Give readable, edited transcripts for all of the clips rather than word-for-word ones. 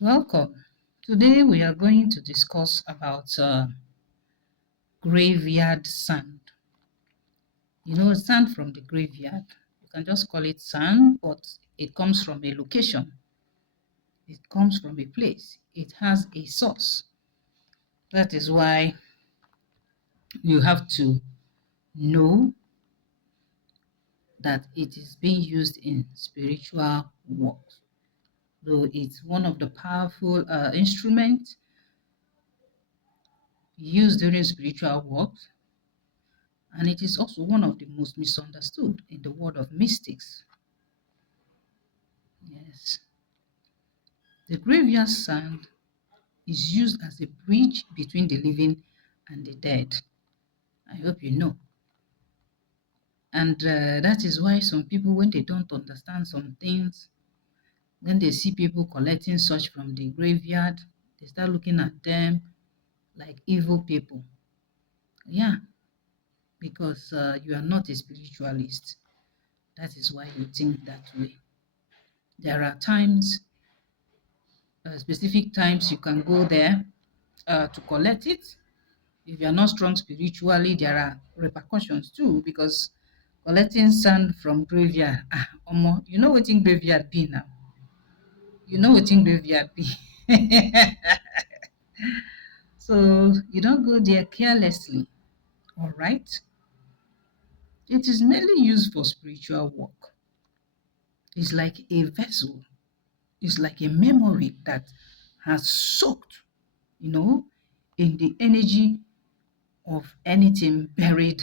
Welcome. Today we are going to discuss about graveyard sand. Sand from the graveyard. You can just call it sand, but it comes from a location. It comes from a place. It has a source. That is why you have to know that it is being used in spiritual work. Though it's one of the powerful instruments used during spiritual work, and it is also one of the most misunderstood in the world of mystics. Yes, the graveyard sand is used as a bridge between the living and the dead. I hope you know. And that is why some people, when they don't understand some things, when they see people collecting such from the graveyard, they start looking at them like evil people. Yeah, because you are not a spiritualist. That is why you think that way. There are times, specific times you can go there to collect it. If you are not strong spiritually, there are repercussions too, because collecting sand from graveyard, omo, you know wetin graveyard be now. You know wetin graveyard be. So you don't go there carelessly. All right. It is mainly used for spiritual work. It's like a vessel. It's like a memory that has soaked, you know, in the energy of anything buried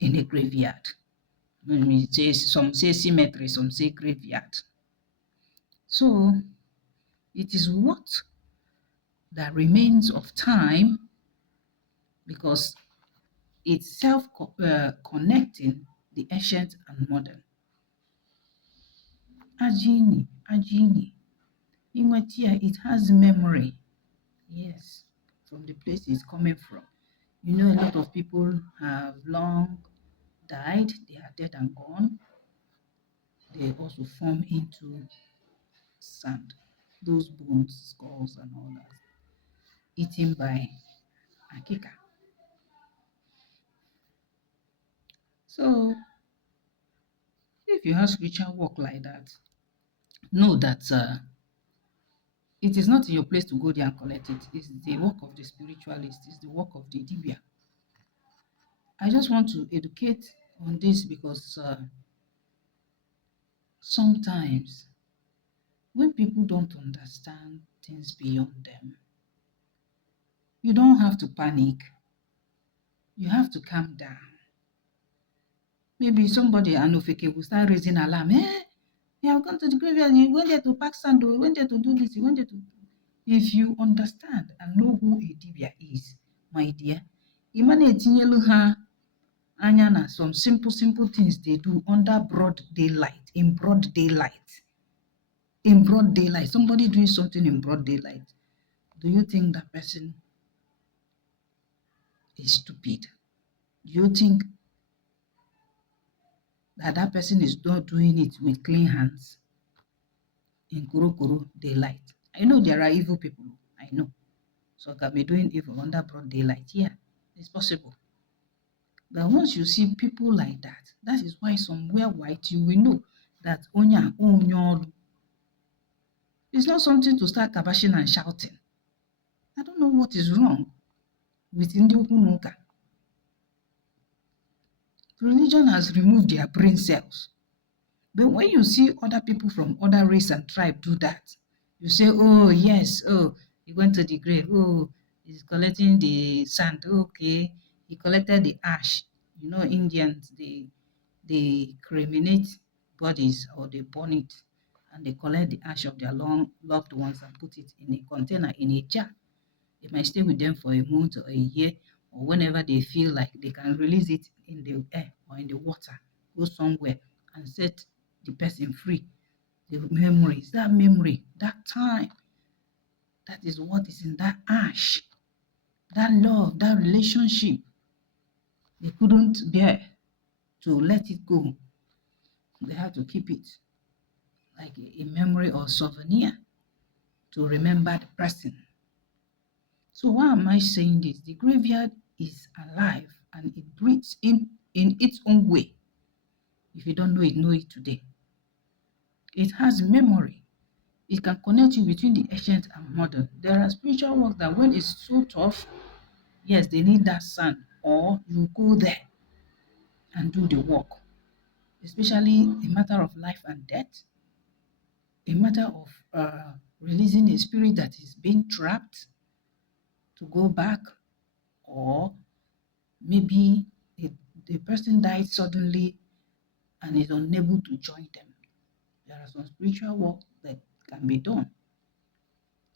in a graveyard. When we say some say cemetery, some say graveyard. So it is what that remains of time because it's self connecting the ancient and modern. Ajini. Inwetia, it has memory. Yes, from the place it's coming from. You know, a lot of people have long died, they are dead and gone. They also form into sand, those bones, skulls, and all that, eaten by Akika. So, if you have spiritual work like that, know that it is not your place to go there and collect it. It's the work of the spiritualist, it's the work of the Dibia. I just want to educate on this because sometimes when people don't understand things beyond them, you don't have to panic. You have to calm down. Maybe somebody, I know, fake will start raising alarm. You have gone to the graveyard, you went there to pack sand, you went there to do this, you went there to. If you understand and know who a dibia is, my dear, Imane etinyelu ha anya na some simple things they do under broad daylight, in broad daylight. In broad daylight, somebody doing something in broad daylight. Do you think that person is stupid? Do you think that that person is not doing it with clean hands in Kurokoro daylight? I know there are evil people. I know. So can be doing evil under broad daylight. Yeah, it's possible. But once you see people like that, that is why somewhere white you will know that onya onyoru. It's not something to start kabashing and shouting. I don't know what is wrong with Indiokunuka. Religion has removed their brain cells. But when you see other people from other race and tribe do that, you say, oh, yes, oh, he went to the grave, oh, he's collecting the sand, okay, he collected the ash. You know, Indians, they cremate bodies or they burn it and they collect the ash of their long loved ones and put it in a container, in a jar. They might stay with them for a month or a year or whenever they feel like they can release it in the air or in the water, go somewhere and set the person free. The memories, that memory, that time, that is what is in that ash. That love, that relationship, they couldn't bear to let it go. They had to keep it like a memory or souvenir. to remember the person. So why am I saying this? The graveyard is alive and it breathes in its own way. If you don't know it today. It has memory. It can connect you between the ancient and modern. There are spiritual work that when it's so tough, yes, they need that sand, or you go there and do the work, especially a matter of life and death, a matter of releasing a spirit that is being trapped to go back, or maybe the person died suddenly and is unable to join them. There are some spiritual work that can be done,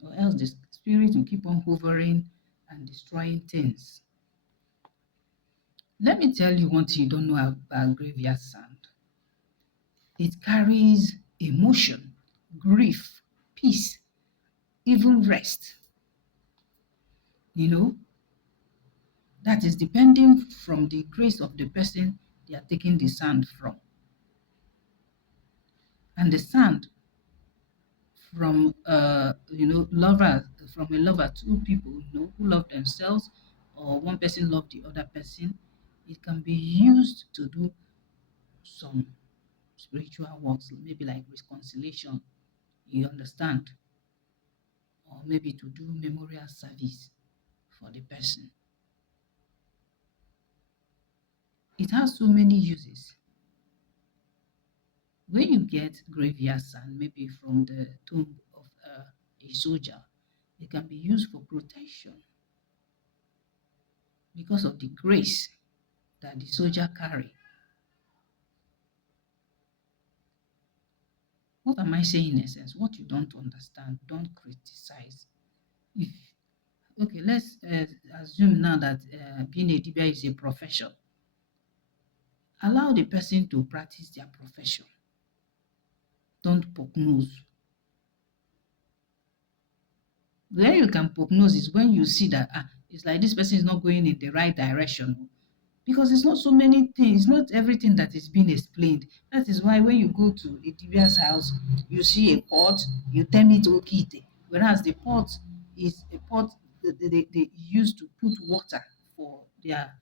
or else the spirit will keep on hovering and destroying things. Let me tell you one thing you don't know about graveyard sand. It carries emotion, grief, peace, even rest. You know, that is depending from the grace of the person they are taking the sand from. And the sand from lover, from a lover, two people who love themselves, or one person love the other person, it can be used to do some spiritual works, maybe like reconciliation, you understand, or maybe to do memorial service for the person. It has so many uses. When you get graveyard sand, maybe from the tomb of a soldier, it can be used for protection because of the grace that the soldier carry. What am I saying in essence? What you don't understand, don't criticize. If Okay, let's assume now that being a Dibia is a profession. Allow the person to practice their profession. Don't poke nose. Where you can poke nose is when you see that it's like this person is not going in the right direction. Because it's not so many things, not everything that is being explained. That is why when you go to a Dibia's house, you see a pot, you tell it okite. Whereas the pot is a pot that they use to put water for their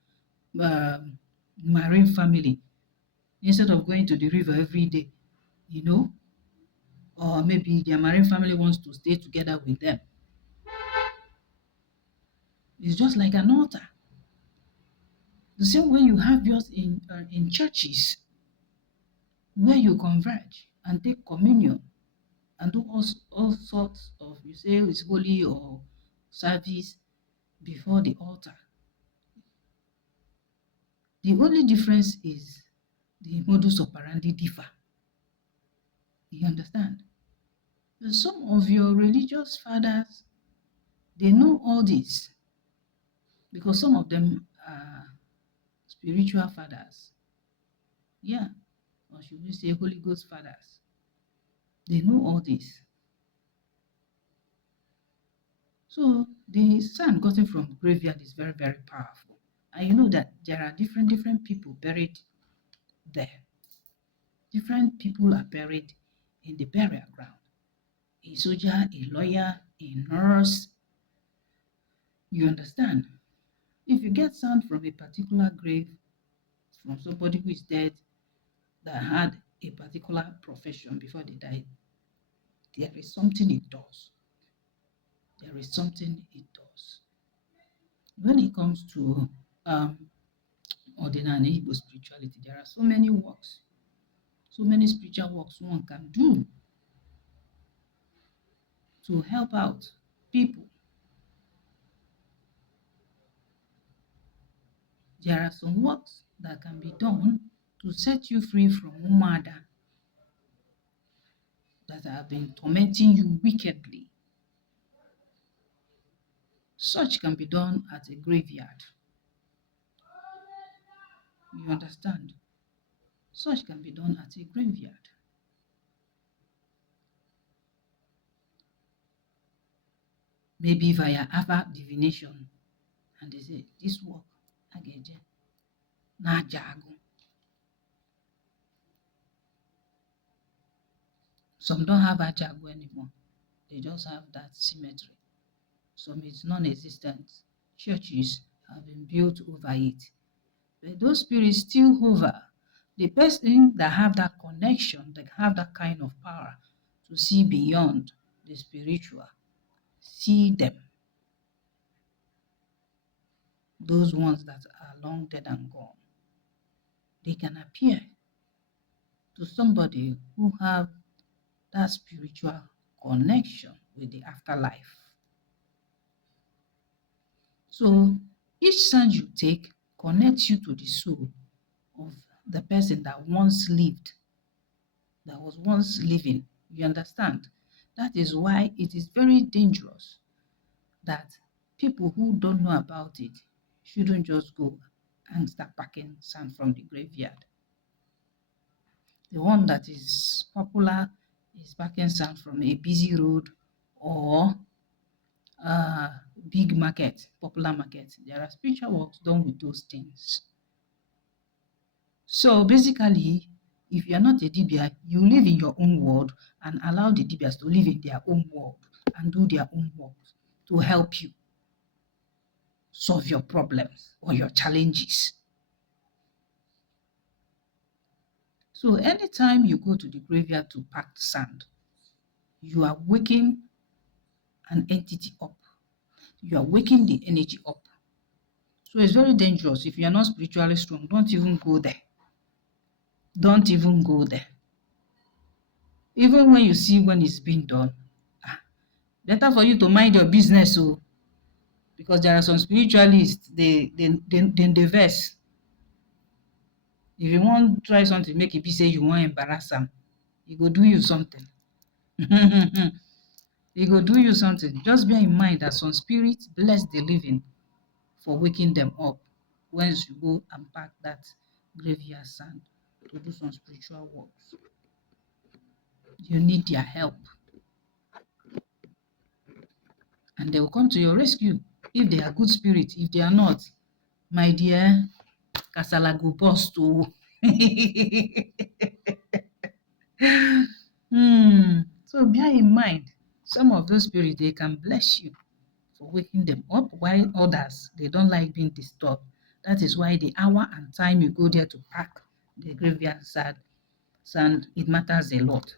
um, marine family instead of going to the river every day, you know, or maybe their marine family wants to stay together with them. It's just like an altar. The same way you have yours in churches where you converge and take communion and do all sorts of, you say it's holy or service before the altar. The only difference is the modus operandi differ. You understand? Some of your religious fathers, they know all this because some of them are spiritual fathers. Yeah, or should we say Holy Ghost fathers? They know all this. So the sand gotten from graveyard is very, very powerful. And you know that there are different people buried there. Different people are buried in the burial ground. A soldier, a lawyer, a nurse. You understand? If you get sand from a particular grave, from somebody who is dead, that had a particular profession before they died, there is something it does. There is something it does. When it comes to ordinary Igbo spirituality, there are so many works, so many spiritual works one can do to help out people. There are some works that can be done to set you free from murder that have been tormenting you wickedly. Such can be done at a graveyard. You understand? Such can be done at a graveyard. Maybe via Ava divination. And they say, this work, Ageje, na Jago. Some don't have Ajago anymore. They just have that symmetry. Some is non-existent. Churches have been built over it. But those spirits still hover. The person that have that connection, that have that kind of power to see beyond the spiritual, see them. Those ones that are long dead and gone, they can appear to somebody who have that spiritual connection with the afterlife. So each sound you take connects you to the soul of the person that once lived, that was once living. You understand? That is why it is very dangerous that people who don't know about it shouldn't just go and start packing sand from the graveyard. The one that is popular is packing sand from a busy road or uh, big market, popular market. There are spiritual works done with those things. So basically, if you're not a Dibia, you live in your own world and allow the Dibias to live in their own world and do their own work to help you solve your problems or your challenges. So anytime you go to the graveyard to pack sand, you are waking an entity up. You are waking the energy up. So it's very dangerous. If you are not spiritually strong, don't even go there. Don't even go there. Even when you see when it's being done, better for you to mind your business. So, because there are some spiritualists, they verse. If you want to try something, make it be say you want to embarrass them. He go do you something. He go do you something. Just bear in mind that some spirits bless the living for waking them up once you go and pack that graveyard sand to do some spiritual works. You need their help. And they will come to your rescue if they are good spirits. If they are not, my dear, kasala go burst o. So bear in mind, some of those spirits, they can bless you for waking them up, while others, they don't like being disturbed. That is why the hour and time you go there to pack the graveyard sand, it matters a lot.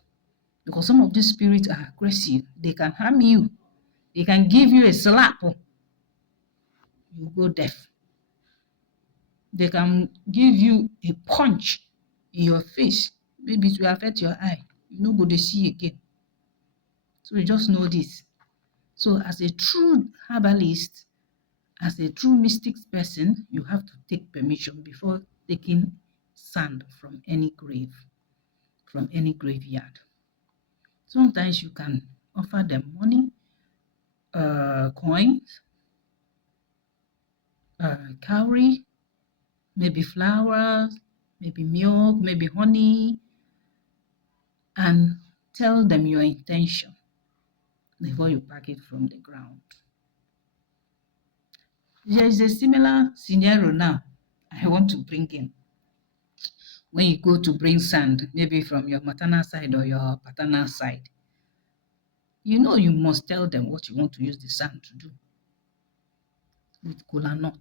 Because some of these spirits are aggressive. They can harm you. They can give you a slap. You go deaf. They can give you a punch in your face. Maybe it will affect your eye. You no go to see again. So you just know this. So as a true herbalist, as a true mystic person, you have to take permission before taking sand from any grave, from any graveyard. Sometimes you can offer them money, coins, cowrie, maybe flowers, maybe milk, maybe honey, and tell them your intention before you pack it from the ground. There is a similar scenario now I want to bring in. When you go to bring sand, maybe from your maternal side or your paternal side, you know you must tell them what you want to use the sand to do with kola nut.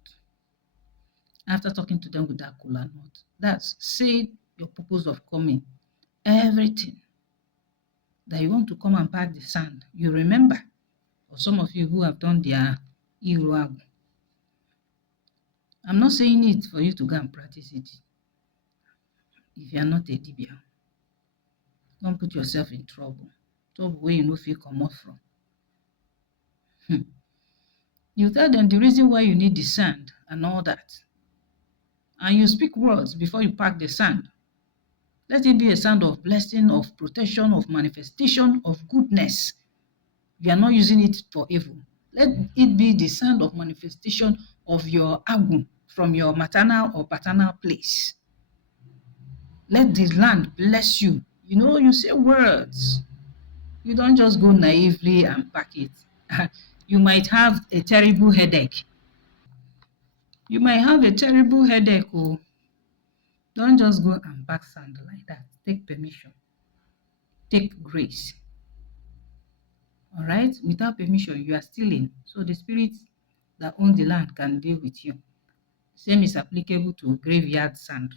After talking to them with that kola nut, that's say your purpose of coming, everything that you want to come and pack the sand, you remember. For some of you who have done their iruagu, I'm not saying it for you to go and practice it. If you are not a Dibia, don't put yourself in trouble. Trouble where you no fit comot from. You tell them the reason why you need the sand and all that. And you speak words before you pack the sand. Let it be a sand of blessing, of protection, of manifestation, of goodness. You are not using it for evil. Let it be the sand of manifestation of your agun from your maternal or paternal place. Let the land bless you. You know, you say words. You don't just go naively and pack it. You might have a terrible headache. You might have a terrible headache. Oh, don't just go and pack sand like that. Take permission. Take grace. All All right, without permission, you are stealing. So the spirits that own the land can deal with you. Same is applicable to graveyard sand.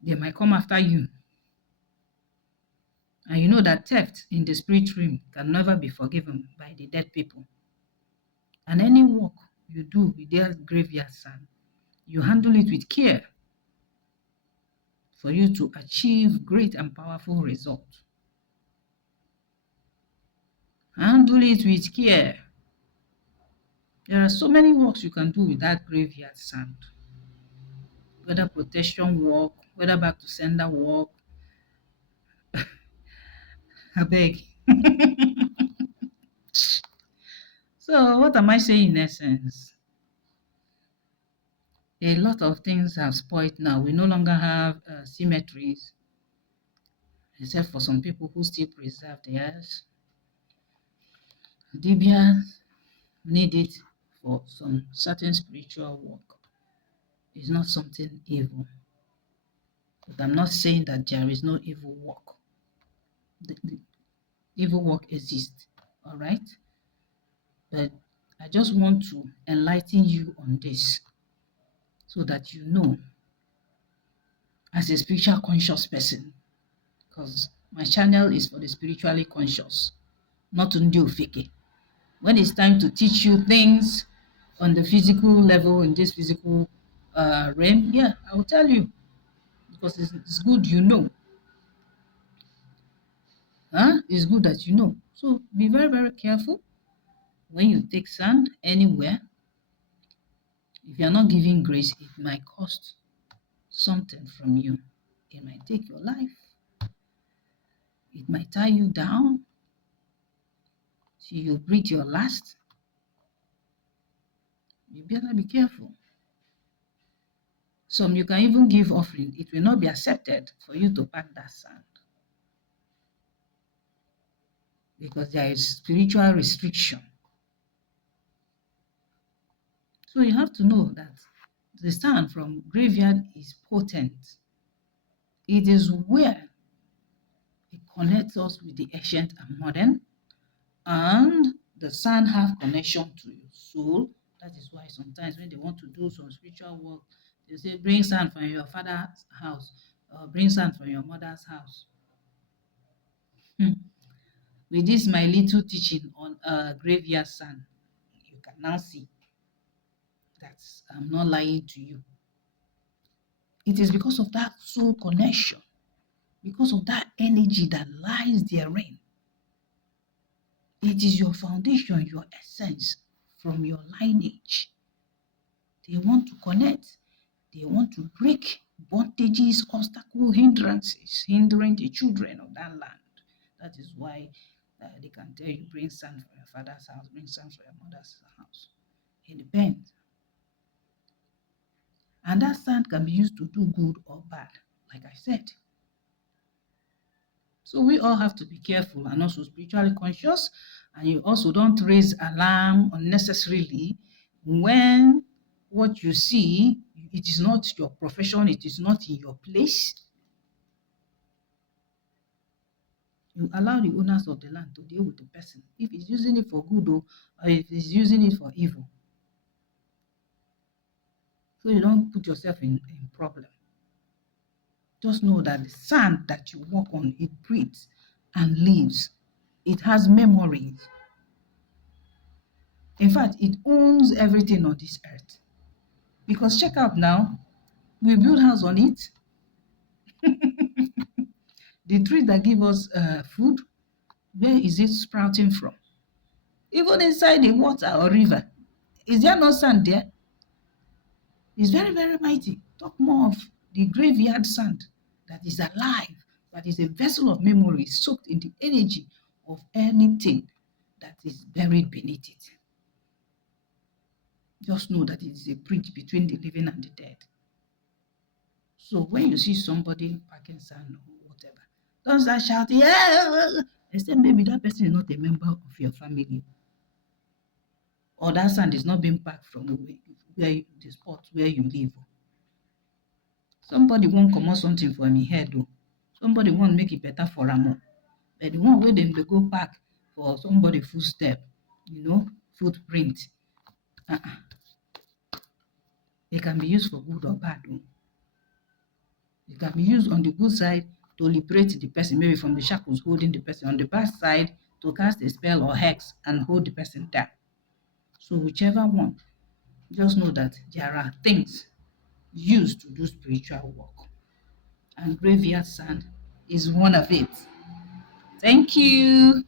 They might come after you. And you know that theft in the spirit realm can never be forgiven by the dead people. And any work you do with their graveyard sand, you handle it with care for you to achieve great and powerful results. Handle it with care. There are so many works you can do with that graveyard sand. Whether protection work, whether back to sender work. I beg. So what am I saying in essence? A lot of things have spoiled now. We no longer have cemeteries, except for some people who still preserve theirs. Dibia need it for some certain spiritual work. It's not something evil. But I'm not saying that there is no evil work. The evil work exists, all right? But I just want to enlighten you on this so that you know, as a spiritual conscious person, because my channel is for the spiritually conscious, not ndị ofeke. When it's time to teach you things on the physical level, in this physical realm, yeah, I will tell you, because it's good you know. It's good that you know. So be very, very careful when you take sand anywhere. If you're not giving grace, it might cost something from you. It might take your life. It might tie you down. So you breathe your last. You better be careful. Some you can even give offering. It will not be accepted for you to pack that sand, because there is spiritual restriction. So you have to know that the sand from graveyard is potent. It is where it connects us with the ancient and modern, and the sand have connection to your soul. That is why sometimes when they want to do some spiritual work, they say, bring sand from your father's house, or bring sand from your mother's house. With this, my little teaching on graveyard sand, you can now see that I'm not lying to you. It is because of that soul connection, because of that energy that lies therein. It is your foundation, your essence from your lineage. They want to connect. They want to break bondages, obstacles, hindrances, hindering the children of that land. That is why they can tell you, bring sand from your father's house, bring sand from your mother's house. It depends. And that sand can be used to do good or bad, like I said. So we all have to be careful and also spiritually conscious. And you also don't raise alarm unnecessarily when what you see, it is not your profession, it is not in your place. You allow the owners of the land to deal with the person. If he's using it for good or if he's using it for evil. So you don't put yourself in problem. Just know that the sand that you walk on, it breathes and lives. It has memories. In fact, it owns everything on this earth. Because check out now, we build house on it. The tree that give us food, where is it sprouting from? Even inside the water or river, is there no sand there? It's very, very mighty. Talk more of the graveyard sand that is alive, that is a vessel of memory soaked in the energy of anything that is buried beneath it. Just know that it is a bridge between the living and the dead. So when you see somebody packing sand or whatever, don't start shouting, yeah! Except maybe that person is not a member of your family. Or that sand is not being packed from the spot where you live. Somebody won't come out something for me head though. Somebody won't make it better for Ramo. But the one wey dem dey go pack for somebody footstep, footprint, uh-uh. They can be used for good or bad. It can be used on the good side to liberate the person, maybe from the shackles holding the person, on the bad side to cast a spell or hex and hold the person down. So whichever one, just know that there are things used to do spiritual work. And graveyard sand is one of it. Thank you.